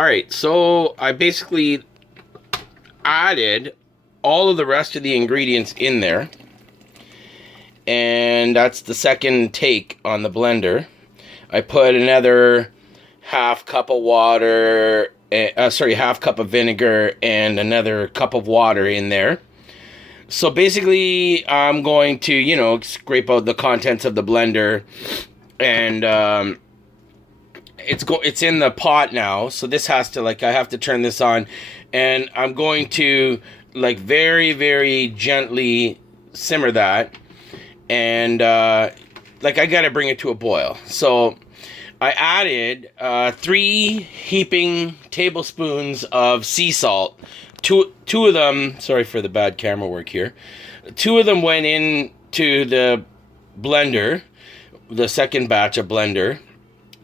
All right, so I basically added all of the rest of the ingredients in there, and that's the second take on the blender. I put another half cup of water, half cup of vinegar and another cup of water in there. So basically, I'm going to, scrape out the contents of the blender, and it's in the pot now. So this has to, I have to turn this on, and I'm going to, very, very gently simmer that, and, I gotta bring it to a boil. So I added 3 heaping tablespoons of sea salt. Two of them, sorry for the bad camera work here. 2 of them went into the blender, the second batch of blender.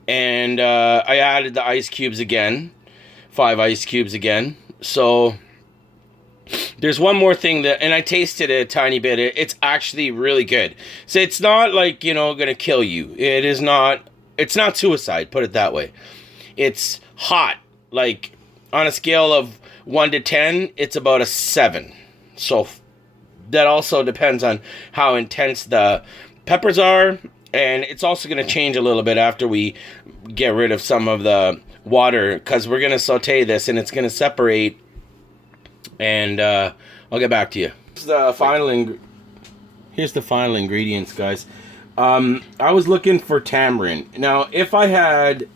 And I added the ice cubes again, 5 ice cubes again. So there's one more thing and I tasted it a tiny bit. It's actually really good. So it's not gonna kill you. It's not suicide, put it that way. It's hot. On a scale of 1 to 10, it's about a 7. So that also depends on how intense the peppers are. And it's also going to change a little bit after we get rid of some of the water, because we're going to saute this and it's going to separate. And I'll get back to you. Here's the final ingredients, guys. I was looking for tamarind. Now, if I had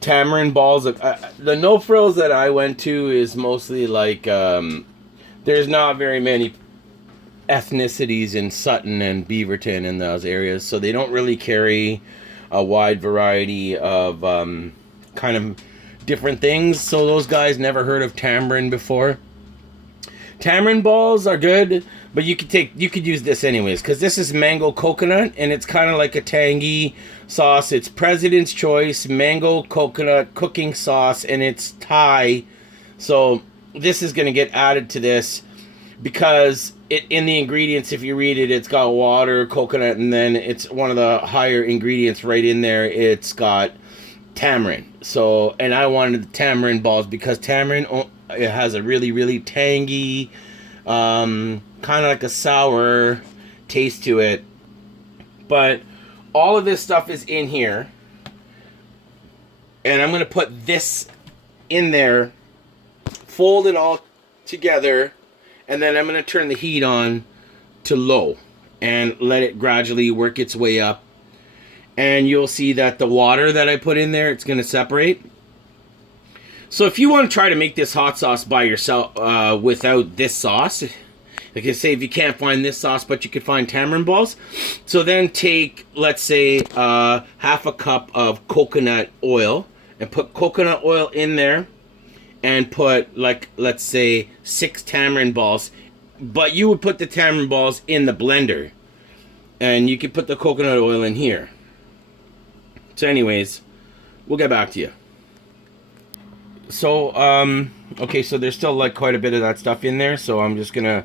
tamarind balls, the No Frills that I went to is mostly there's not very many ethnicities in Sutton and Beaverton in those areas, so they don't really carry a wide variety of kind of different things. So those guys never heard of tamarind before. Tamarind balls are good, but you could use this anyways, because this is mango coconut, and it's kind of like a tangy sauce. It's President's Choice mango coconut cooking sauce, and it's Thai. So this is going to get added to this, because in the ingredients, if you read it, it's got water, coconut, and then it's one of the higher ingredients right in there. It's got tamarind. So, and I wanted the tamarind balls because tamarind, it has a really, really tangy, kind of like a sour taste to it. But all of this stuff is in here, and I'm going to put this in there, fold it all together, and then I'm going to turn the heat on to low and let it gradually work its way up. And you'll see that the water that I put in there, it's going to separate. So if you want to try to make this hot sauce by yourself without this sauce, like I say, if you can't find this sauce, but you could find tamarind balls. So then take, let's say, half a cup of coconut oil and put coconut oil in there. And put, let's say, 6 tamarind balls. But you would put the tamarind balls in the blender. And you could put the coconut oil in here. So anyways, we'll get back to you. So, okay, so there's still, quite a bit of that stuff in there. So I'm just going to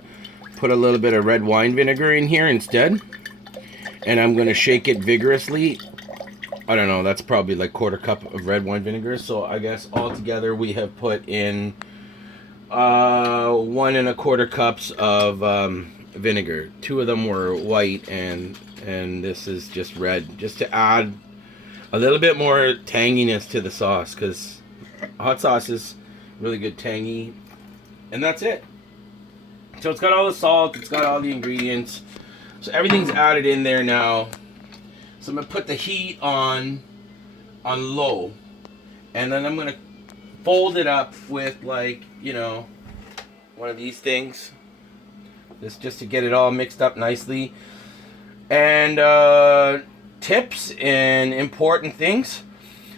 put a little bit of red wine vinegar in here instead. And I'm going to shake it vigorously. I don't know, that's probably 1/4 cup of red wine vinegar. So I guess altogether we have put in 1 1/4 cups of vinegar. 2 of them were white, and this is just red, just to add a little bit more tanginess to the sauce, because hot sauce is really good tangy. And that's it. So it's got all the salt, it's got all the ingredients, so everything's added in there now. So I'm going to put the heat on low, and then I'm going to fold it up with one of these things. This just to get it all mixed up nicely. And tips and important things.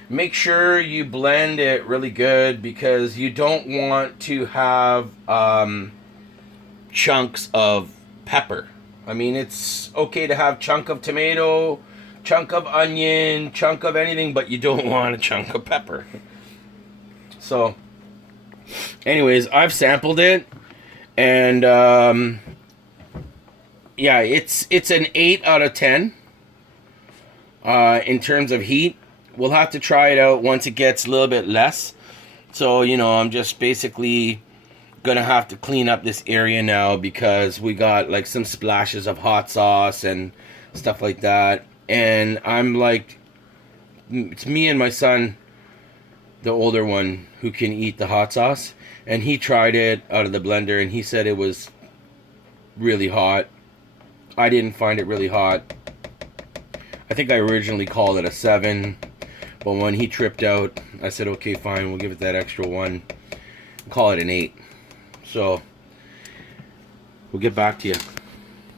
Make sure you blend it really good, because you don't want to have chunks of pepper. I mean, it's okay to have chunk of tomato, chunk of onion, chunk of anything, but you don't want a chunk of pepper. So anyways, I've sampled it, and yeah, it's an 8 out of 10 in terms of heat. We'll have to try it out once it gets a little bit less. So, you know, I'm just basically gonna have to clean up this area now because we got like some splashes of hot sauce and stuff like that. And I'm like, it's me and my son, the older one, who can eat the hot sauce. And he tried it out of the blender and he said it was really hot. I didn't find it really hot. I think I originally called it a 7. But when he tripped out, I said, okay, fine, we'll give it that extra 1. Call it an 8. So, we'll get back to you.